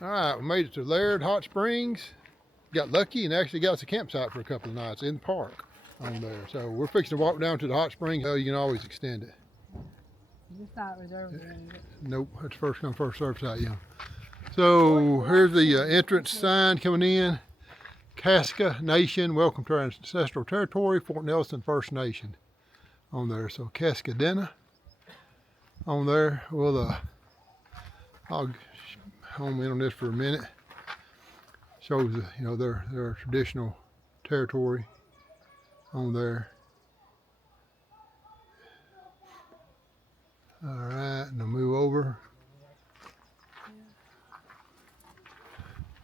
All right, we made it to Laird Hot Springs. Got lucky and actually got us a campsite for a couple of nights in the park on there. So we're fixing to walk down to the hot springs. Oh, you can always extend it. It's not reserved or anything. Nope, that's first come, first served site, yeah. So here's the entrance sign coming in. Kaska Nation, welcome to our ancestral territory, Fort Nelson First Nation on there. So Cascadena on there. I'll home in on this for a minute. Shows their traditional territory on there. All right, and I'll move over.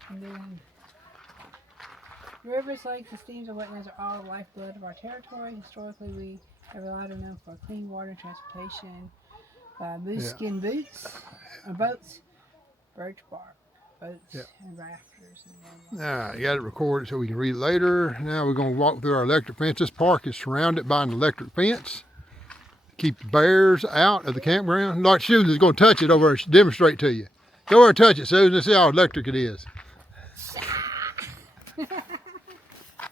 And then rivers, lakes, and streams and wetlands are all the lifeblood of our territory. Historically, we have relied on them for clean water and transportation. Moose skin boats, birch bark boats, and rafters. And All right, I got it recorded so we can read it later. Now we're going to walk through our electric fence. This park is surrounded by an electric fence. Keep the bears out of the campground. Like Susan is going to touch it over and demonstrate to you. Go over and touch it, Susan, and see how electric it is.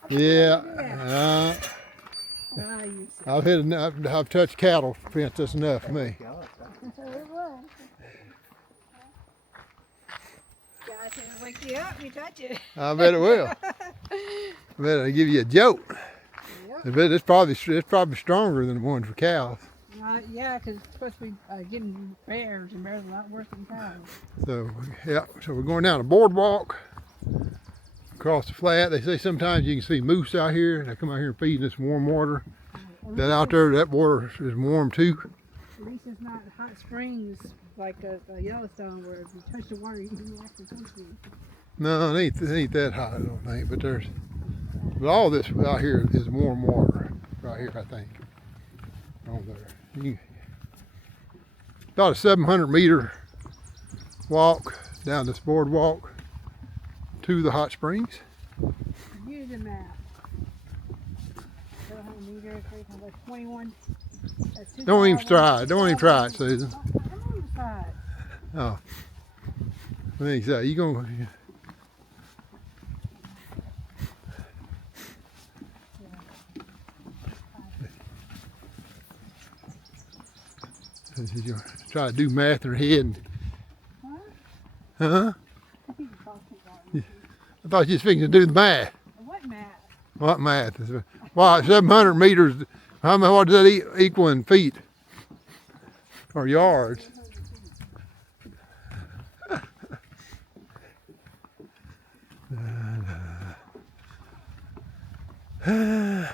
Yeah. I've touched cattle fence. That's enough for me. Guys, it'll wake you up. You touch it. I bet it will. I bet it'll give you a jolt. I bet it's probably stronger than the one for cows. Yeah, because it's supposed to be getting bears, and bears are a lot worse than cows. So we're going down a boardwalk across the flat. They say sometimes you can see moose out here, and they come out here and feed in this warm water. That out there, that water is warm too. At least it's not hot springs like a Yellowstone where if you touch the water, you can actually touch it. No, it ain't that hot, I don't think. But all this out here is warm water right here, I think. On there. About a 700-meter walk down this boardwalk to the hot springs. Use a map. 700 meters, 21. Don't even try it. Don't even try it, Susan. I'm on the side. Oh. I think so. You gonna? You try to do math in her head. Huh? I thought you was fixing to do the math. What math? What math? Well, 700 meters. What does that equal in feet or yards? You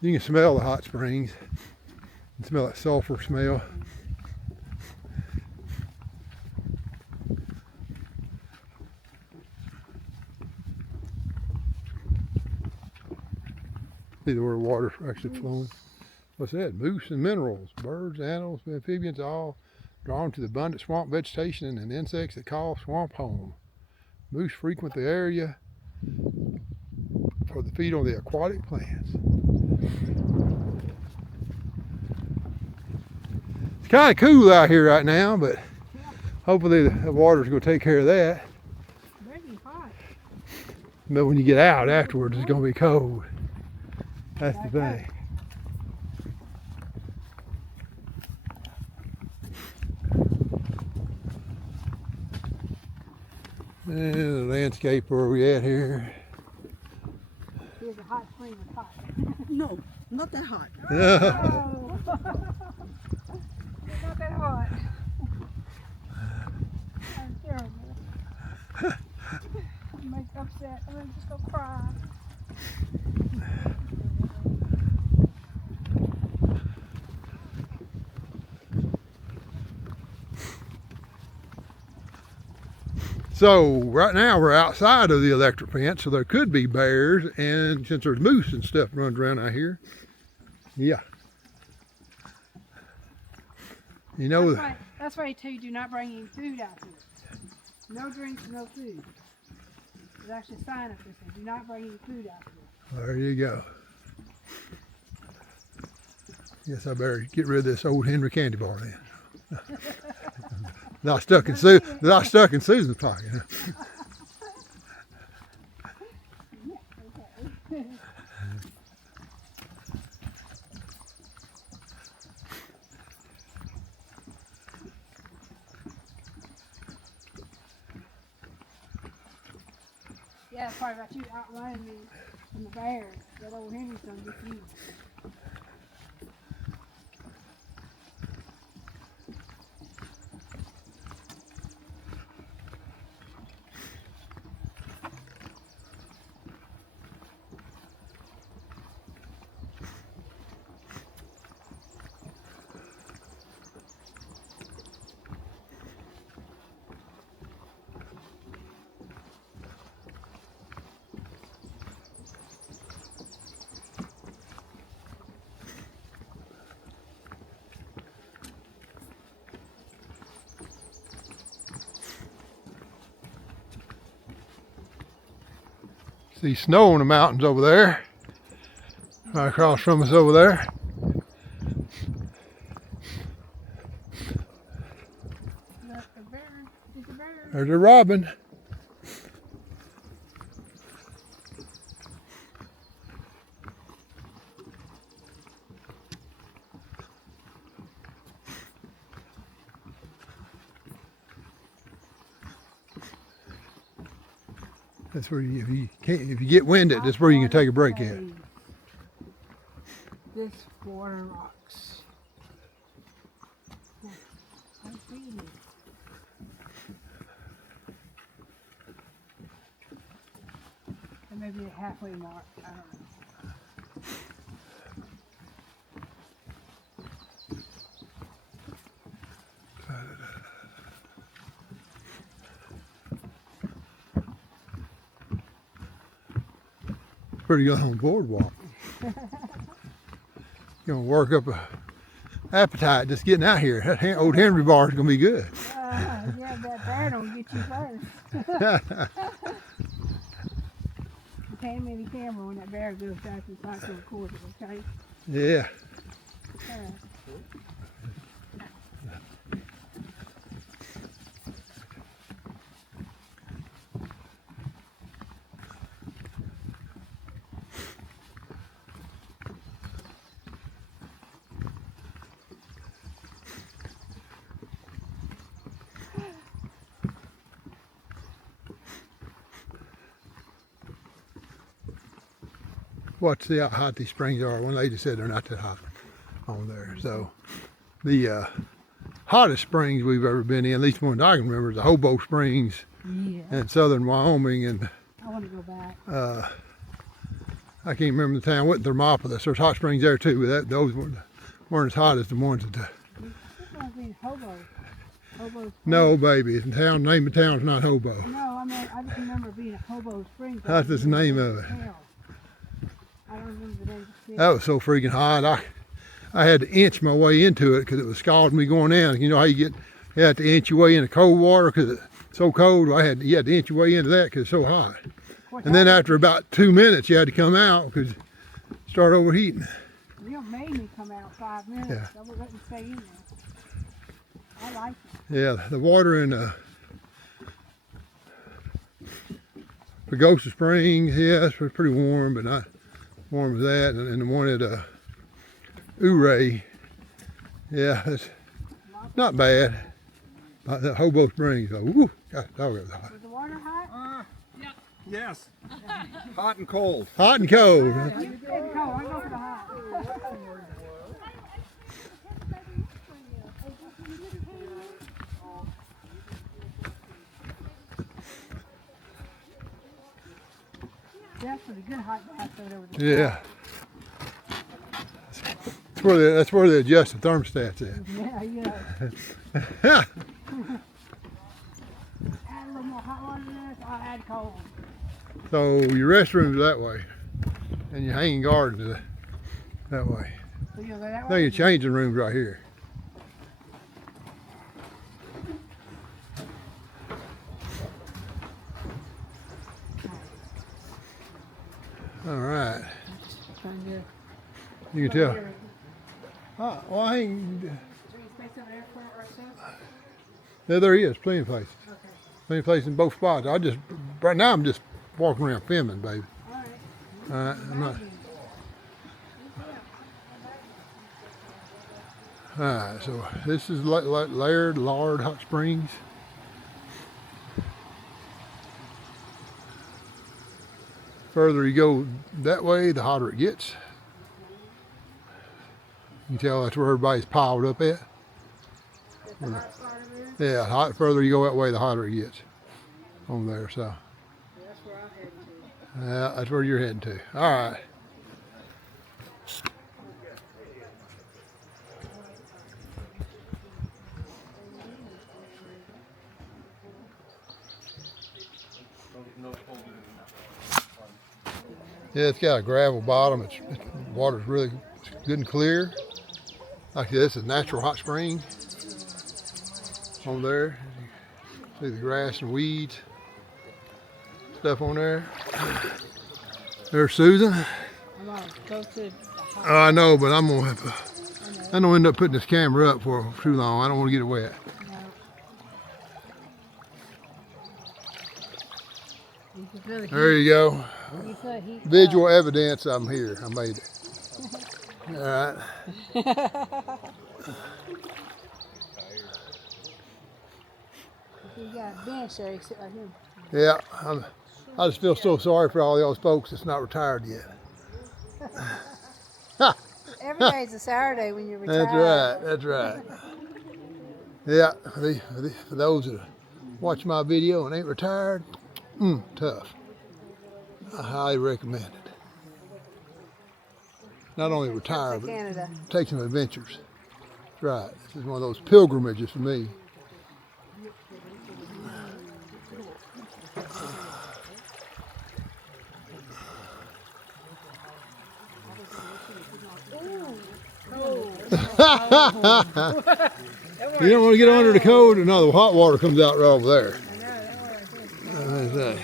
can smell the hot springs. You can smell that sulfur smell. See where the water's actually flowing. What's that? Moose and minerals, birds, animals, amphibians, all drawn to the abundant swamp vegetation and insects that call swamp home. Moose frequent the area for the feed on the aquatic plants. It's kind of cool out here right now, but hopefully the water's going to take care of that. Hot. But when you get out afterwards, it's going to be cold. That's the thing. And the landscape where we at here. Here's a hot spring with hot. No, not that hot. Oh. It's not that hot. I'm terrible. I'm like upset. I'm just gonna cry. So right now we're outside of the electric fence, so there could be bears, and since there's moose and stuff runs around out here, yeah. You know, that's why too, do not bring any food out here. No drinks, no food. There's actually a sign up there saying, do not bring any food out here. there you go. Yes, I better get rid of this old Henry candy bar then. Not stuck in Susan's pocket. Huh? Yeah, that's probably about you outrunning me from the bear. That old Henry's gonna get you. See snow on the mountains over there. Right across from us over there. Look, the bear. It's a bear. There's a robin. That's where you, if you get winded, that's where you can take a break at. This water rocks. I see you. And maybe a halfway mark. I don't know. Pretty good on the boardwalk. You're gonna work up a appetite just getting out here. That old Henry bar is gonna be good. Yeah, that bear don't get you first. Hand me the camera when that bear goes back and starts to record it, okay? Yeah. Watch see how hot these springs are. One lady said they're not that hot on there. So the hottest springs we've ever been in, at least one I can remember, is the Hobo Springs Yeah. in southern Wyoming. And I want to go back. I can't remember the town. Went Thermopolis. There's hot springs there too, but those weren't as hot as the ones at the. This one's being Hobo. Hobo. No, baby. The town name of the town's not Hobo. No, I mean, I just remember being a Hobo Springs. That's just the name of it. I don't remember the name of the city. That was so freaking hot. I had to inch my way into it because it was scalding me going down. You know how you had to inch your way into cold water because it's so cold. You had to inch your way into that because it's so hot. And then after about 2 minutes, you had to come out because it started overheating. You made me come out 5 minutes. Yeah. I would let me stay in there. I like it. Yeah, the water in Pagosa Springs, yeah, it's pretty warm, but not warm as that. And the one at Ouray, yeah, it's not bad. The Hobo Springs, though, woo, God, dog, it was hot. Was the water hot? Yes. Hot and cold. Hot and cold. You said cold. I go for the hot. That's pretty good hot bath over there. Yeah. That's where they adjust the thermostats at. Yeah, yeah. Yeah. Add a little more hot water in there, so I'll add cold. So your restroom's that way, and your hanging garden's that way. So you'll go that Now way? your changing room's right here. All right, Trying to you can tell. Well, I ain't. space over there for ourselves. Yeah, there is plenty of places. Okay. Plenty of places in both spots. Right now I'm just walking around filming, baby. All right. All right, I'm not. All right, so this is Laird Hot Springs. Further you go that way, the hotter it gets. You can tell that's where everybody's piled up at. That's the hot part of it. Yeah, further you go that way, the hotter it gets on there. So That's where I'm heading to. yeah, that's where you're heading to. All right. Yeah, it's got a gravel bottom. Water's really good and clear. Like this is natural hot spring on there. See the grass and weeds stuff on there. There's Susan. I'm gonna go to the hot. Oh, I know, but I'm gonna have to. I don't end up putting this camera up for too long. I don't want to get it wet. You can feel the heat. There you go. You feel the heat. Visual evidence I'm here. I made it. All right. You got a bench there. You sit like him. Yeah, I just feel so sorry for all those folks that's not retired yet. Every day's a Saturday when you're retired. That's right. Yeah, for those that watch my video and ain't retired, tough. I highly recommend it. Not only retire, Come to but Canada. take some adventures. That's right. This is one of those pilgrimages for me. You don't want to get under the cold, or no, the hot water comes out right over there. That's right.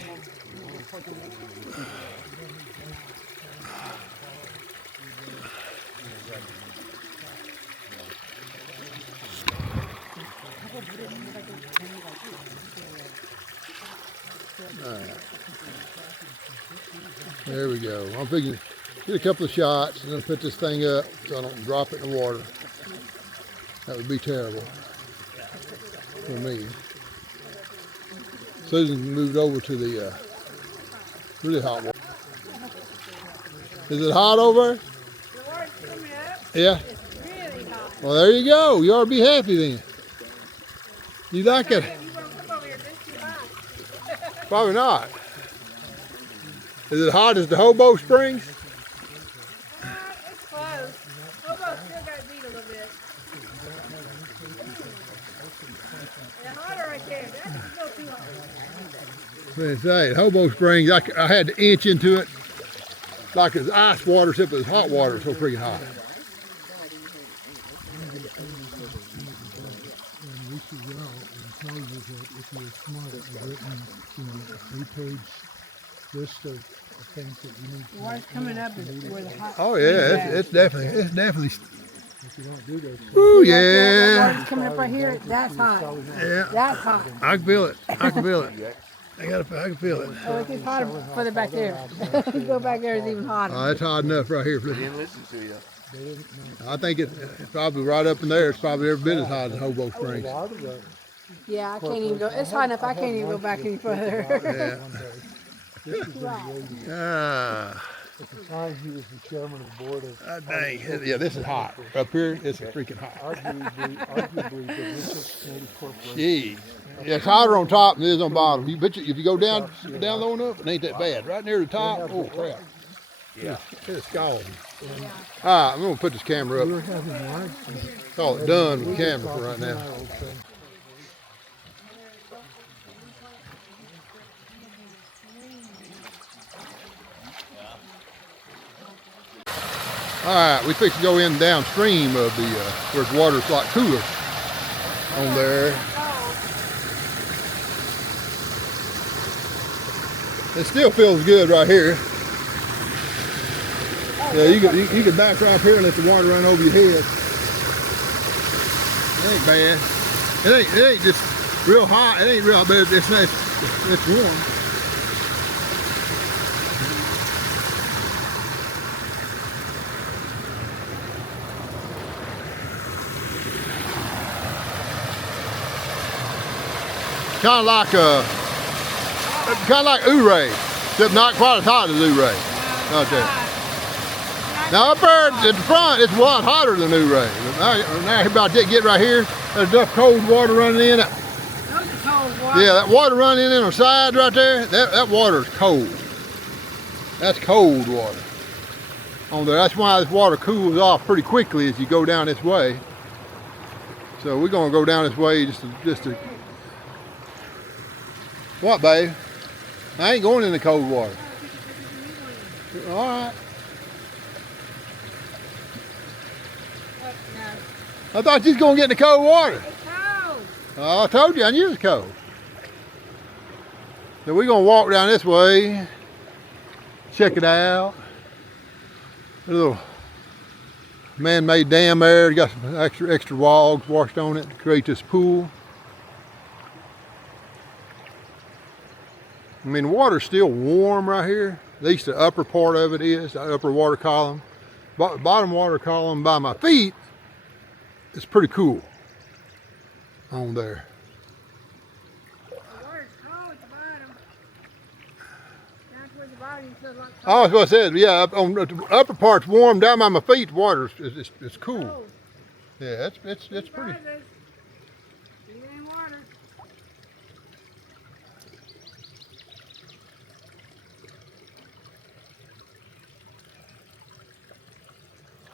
There we go. I'm figuring get a couple of shots and then put this thing up so I don't drop it in the water. That would be terrible for me. Susan moved over to the really hot water. Is it hot over? The water's coming up. Yeah. It's really hot. Well, there you go. You ought to be happy then. You like it? You won't come over here. This too hot. Probably not. Is it hot as the Hobo Springs? It's close. Hobo still got beat a little bit. And hotter right there. That's still too hot. Let's say Hobo Springs, I had to inch into it like it's ice water, except it was hot water. It's so freaking hot. The water's coming up is where the hot. Oh yeah, it's definitely. Ooh The yeah, water's coming up right here. That's hot. yeah. That's hot. I can feel it. I can feel it. I can feel it. Oh, it gets hotter further back there. Go back there, it's even hotter. It's hot enough right here. Didn't listen to you. I think it's probably right up in there. It's probably every bit as hot as Hobo Springs. Yeah, I can't even go. It's hot enough. I can't even go back any further. Yeah. At the time, he was the chairman of the board of. Dang. Yeah, this is hot. Up here, it's freaking hot. Arguably the richest native corporation. Gee. Yeah, it's hotter on top than it is on bottom. You bet you, if you go down low enough, it ain't that bad. Right near the top, oh crap. Yeah. It's scalding. All right, I'm gonna put this camera up. We were having lunch. Call it done with the camera for right now. All right, we fix to go in downstream of the where the water's like cooler on there. It still feels good right here. Yeah, you could back right up here and let the water run over your head. It ain't bad. It ain't just real hot. It ain't real, but it's warm. Kind of like Ouray, except not quite as hot as Ouray. Out there. Now up there at the front, it's a lot hotter than Ouray. Now about to get right here, there's enough cold water running in. Those are cold water. Yeah, that water running in on the side right there, that water's cold. That's cold water on there. That's why this water cools off pretty quickly as you go down this way. So we're gonna go down this way just to. What, babe? I ain't going in the cold water. All right. I thought you was gonna get in the cold water. It's cold. Oh, I told you, I knew it was cold. So we're gonna walk down this way, check it out. A little man-made dam there. Got some extra logs washed on it to create this pool. I mean, the water's still warm right here. At least the upper part of it is, the upper water column. Bottom water column by my feet, it's pretty cool on there. The water's cold at the bottom. Down towards the bottom, you feel like Oh, that's what I said. Yeah, on the upper part's warm. Down by my feet, the water is cool. cold. Yeah, it's pretty. Surprises. It ain't water.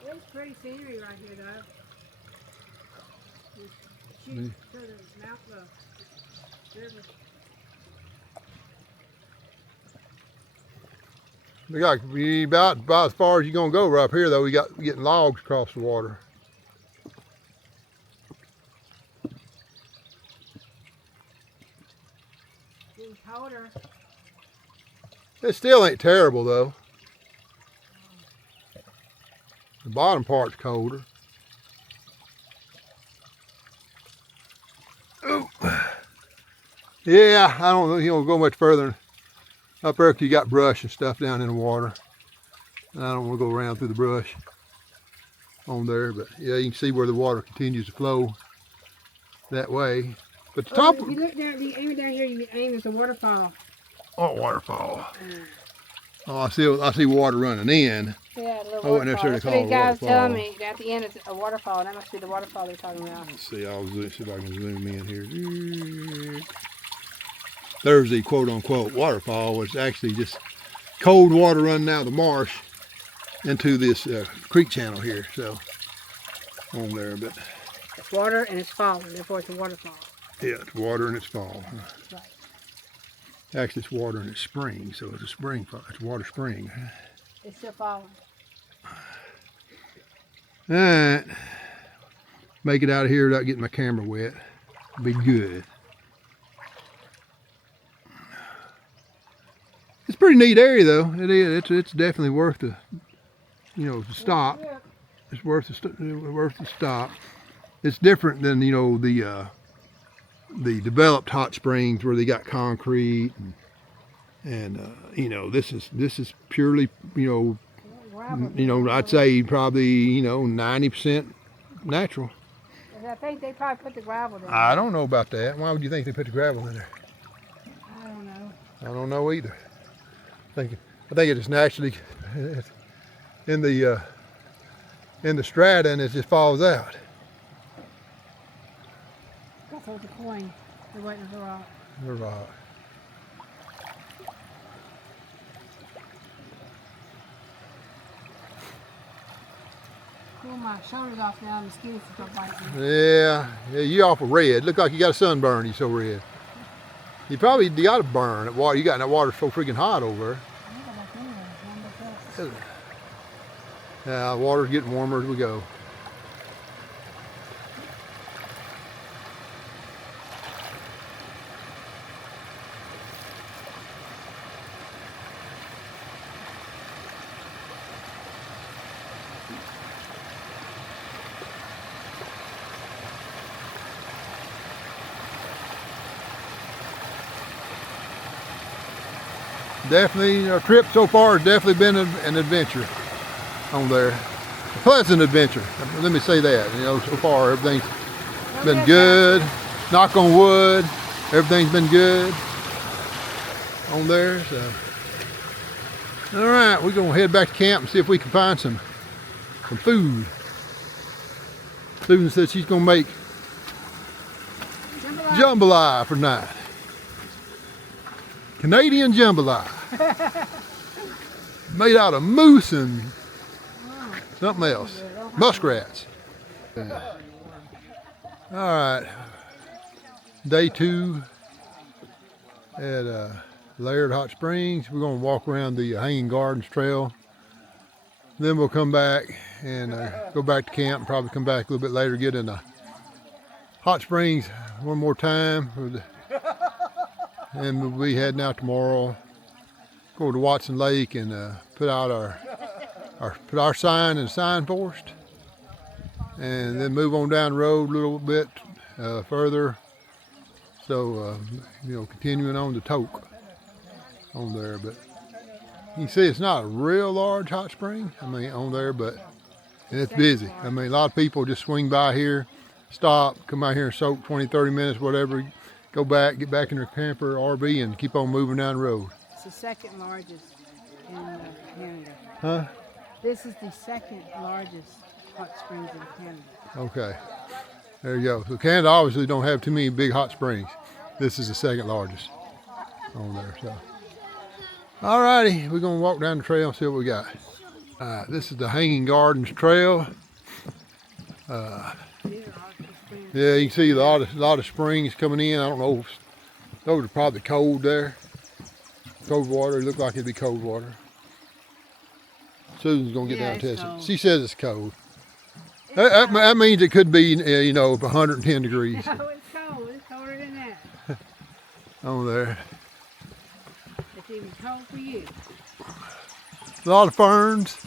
It's pretty scenery right here, though. Shoot to the mouth of the river. We got about as far as you're gonna go right up here though. We getting logs across the water. Getting colder. It still ain't terrible though. The bottom part's colder. Ooh. Yeah, I don't know. You don't go much further. Up there, you got brush and stuff down in the water. I don't want to go around through the brush on there, but yeah, you can see where the water continues to flow that way. But the top, If you look down, the aim down here, you aim as a waterfall. oh, waterfall. Oh, I see water running in. Yeah, a little I wouldn't waterfall. necessarily That's what call the it a guy's waterfall. telling me. At the end, it's a waterfall. That must be the waterfall they're talking about. Let's see, I'll see if I can zoom in here. There's the quote-unquote waterfall, which is actually just cold water running out of the marsh into this creek channel here. So on there, but It's water and it's falling, therefore it's a waterfall. yeah, it's water and it's fall. Right. Actually, it's water and it's spring, so it's a spring fall. It's water spring. It's still falling. All right, make it out of here without getting my camera wet. Be good. It's a pretty neat area though. It is. It's definitely worth the, to stop. It's worth the stop. It's different than the developed hot springs where they got concrete and this is purely I'd say probably 90% natural. I think they probably put the gravel down. I don't know about that. Why would you think they put the gravel in there? I don't know. I don't know either. I think it just naturally in the strata and it just falls out. That's hold the coin. They're waiting for rock. You're right. Pull my shoulders off now. The mosquitoes will go bite me. Yeah, you awful red. Look like you got a sunburn. You so red. You probably got a burn. That water you got in that water so freaking hot over I think I'm like, there. Yeah, the water's getting warmer as we go. Definitely, our trip so far has definitely been an adventure on there. A pleasant adventure. Let me say that. You know, so far everything's been good. Knock on wood. Everything's been good on there. So, all right, we're gonna head back to camp and see if we can find some food. Susan said she's gonna make jambalaya for tonight. Canadian jambalaya. Made out of moose and something else. Muskrats. All right. Day 2 at Laird Hot Springs. We're going to walk around the Hanging Gardens Trail. Then we'll come back and go back to camp and probably come back a little bit later, get in the hot springs one more time. And we'll be heading out tomorrow, go to Watson Lake and put out our sign in the sign forest, and then move on down the road a little bit further. So you know, continuing on to Tok on there, but you can see it's not a real large hot spring. I mean, on there, but and it's busy. I mean, a lot of people just swing by here, stop, come out here and soak 20, 30 minutes, whatever. Go back, get back in their camper, RV, and keep on moving down the road. It's the second largest in Canada. Huh? This is the second largest hot springs in Canada. Okay. There you go. So Canada obviously don't have too many big hot springs. This is the second largest on there. So, all righty, we're gonna walk down the trail and see what we got. This is the Hanging Gardens Trail. Yeah, you can see a lot of springs coming in. I don't know if those are probably cold there. Cold water. It looked like it'd be cold water. Susan's gonna get down and test it. She says it's cold. That means it could be, you know, 110 degrees. No, it's cold. It's colder than that. On there. It's even cold for you. A lot of ferns.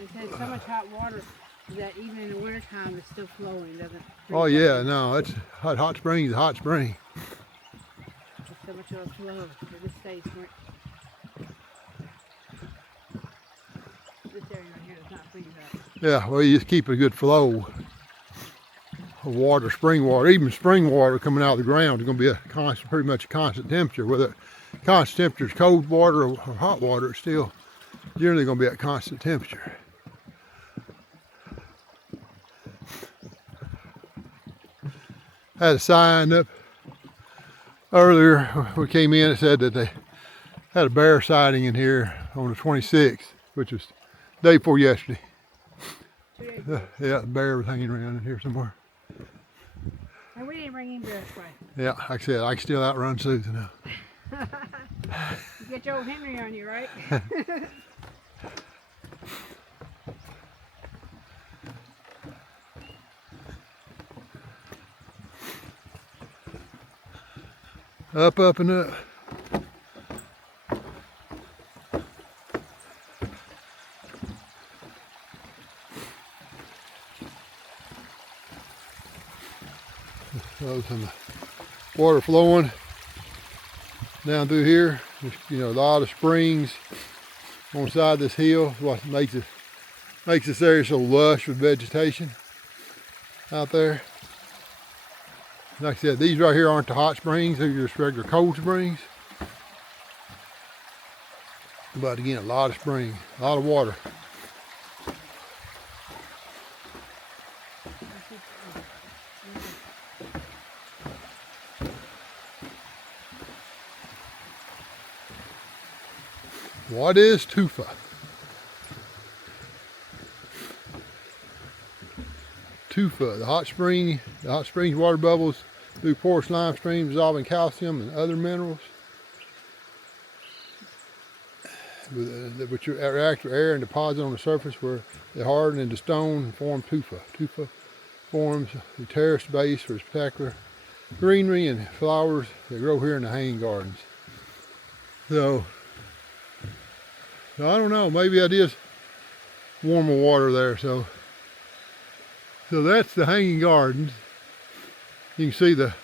It's had so much hot water that even in the wintertime it's still flowing, doesn't. Oh yeah, no, it's hot spring is a hot spring. There's so much of a flow. It just stays. This area right here is not pretty hot. Yeah, well, you just keep a good flow of water, spring water. Even spring water coming out of the ground is going to be pretty much a constant temperature. Whether constant temperature is cold water or hot water, it's still generally going to be at constant temperature. Had a sign up earlier. We came in. It said that they had a bear sighting in here on the 26th, which was day before yesterday. Yeah, the bear was hanging around in here somewhere. And we didn't bring in bear spray. Yeah, like I said, I can still outrun Susan now. You get your old Henry on you, right? Up, up, and up. So some water flowing down through here. There's, you know, a lot of springs on the side of this hill. What makes this area so lush with vegetation out there. Like I said, these right here aren't the hot springs, they're just regular cold springs. But again, a lot of spring, a lot of water. What is tufa? Tufa, the hot springs water bubbles through porous limestream dissolving calcium and other minerals, which react with air and deposit on the surface where they harden into stone and form tufa. Tufa forms a terraced base for spectacular greenery and flowers that grow here in the Hanging Gardens. So I don't know, maybe I just warmer water there. So that's the Hanging Gardens. You can see the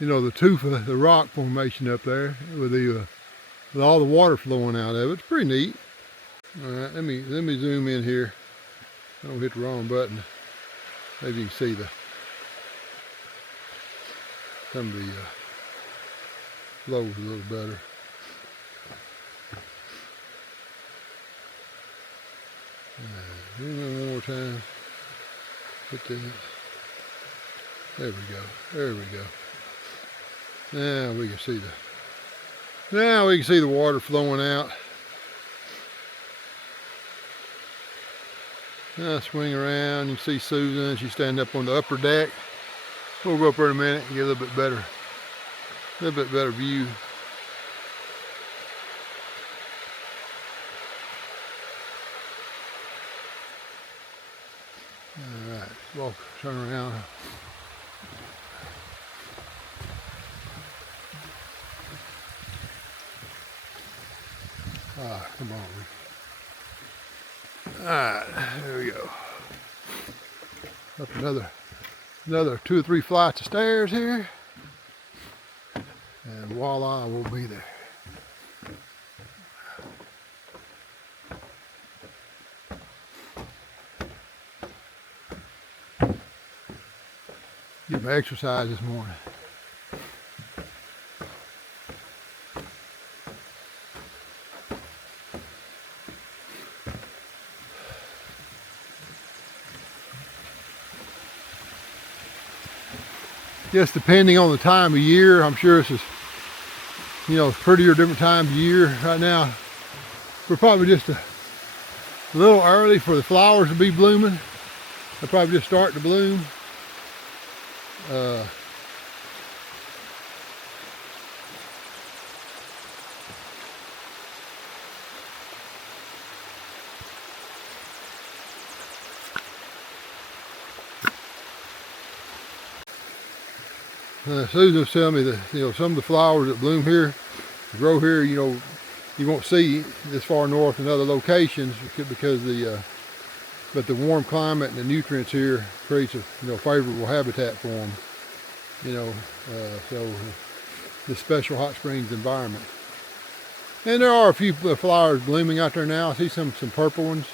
you know, the tufa, the rock formation up there with with all the water flowing out of it. It's pretty neat. All right, let me zoom in here. I don't hit the wrong button. Maybe you can see some of the flows a little better. One more time. Hit this. There we go. There we go. Now we can see the water flowing out. Now swing around. You can see Susan. She's standing up on the upper deck. We'll go up there in a minute and get a little bit better view. All right, walk, turn around. Come on. All right, there we go. Up another 2 or 3 flights of stairs here, and voila, we'll be there. Get my exercise this morning. Just depending on the time of year, I'm sure this is, you know, prettier different times of year. Right now, we're probably just a little early for the flowers to be blooming. They're probably just starting to bloom. Susan was telling me that, you know, some of the flowers that bloom here, grow here, you know, you won't see this far north in other locations because but the warm climate and the nutrients here creates a, you know, favorable habitat for them. You know, so this special hot springs environment. And there are a few flowers blooming out there now. I see some purple ones,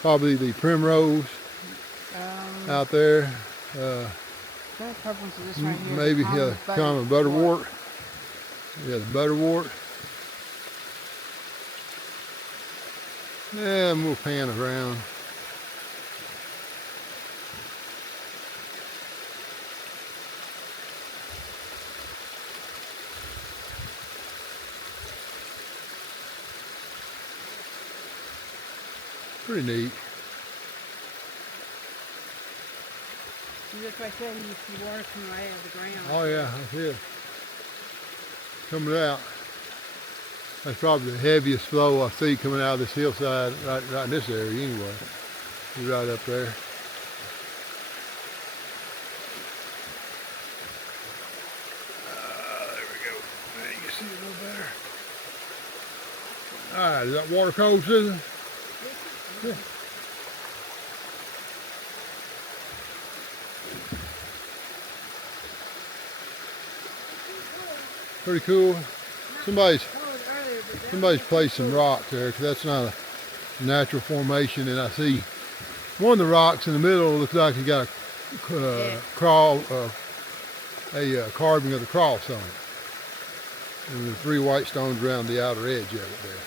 probably the primrose out there. Maybe, yeah, common butterwort. Yeah, the butterwort. Yeah, and we'll pan around. Pretty neat. That's right there, you see water coming right out of the ground. Oh yeah, that's it. Coming out. That's probably the heaviest flow I see coming out of this hillside, right in this area anyway. It's right up there. There we go. There you can see it a little better. All right, is that water cold, Susan? Yeah. Pretty cool. Somebody's placed some rocks there, because that's not a natural formation. And I see one of the rocks in the middle looks like it got a carving of the cross on it. And the 3 white stones around the outer edge of it there.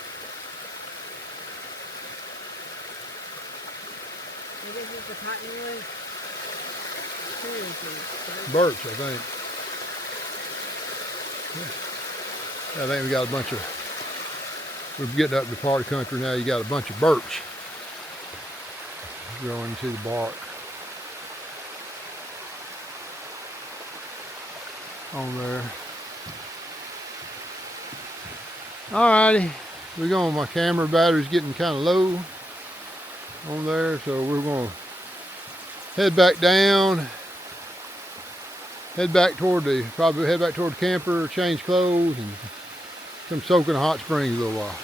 This is the cottonwood. Birch, I think. I think we got a bunch of, we're getting up to the part of the country now, you got a bunch of birch growing. You see the bark on there. Alrighty, we're going, my camera battery's getting kind of low on there, so we're going to head back down. Head back toward the camper, change clothes, and come soak in the hot springs a little while.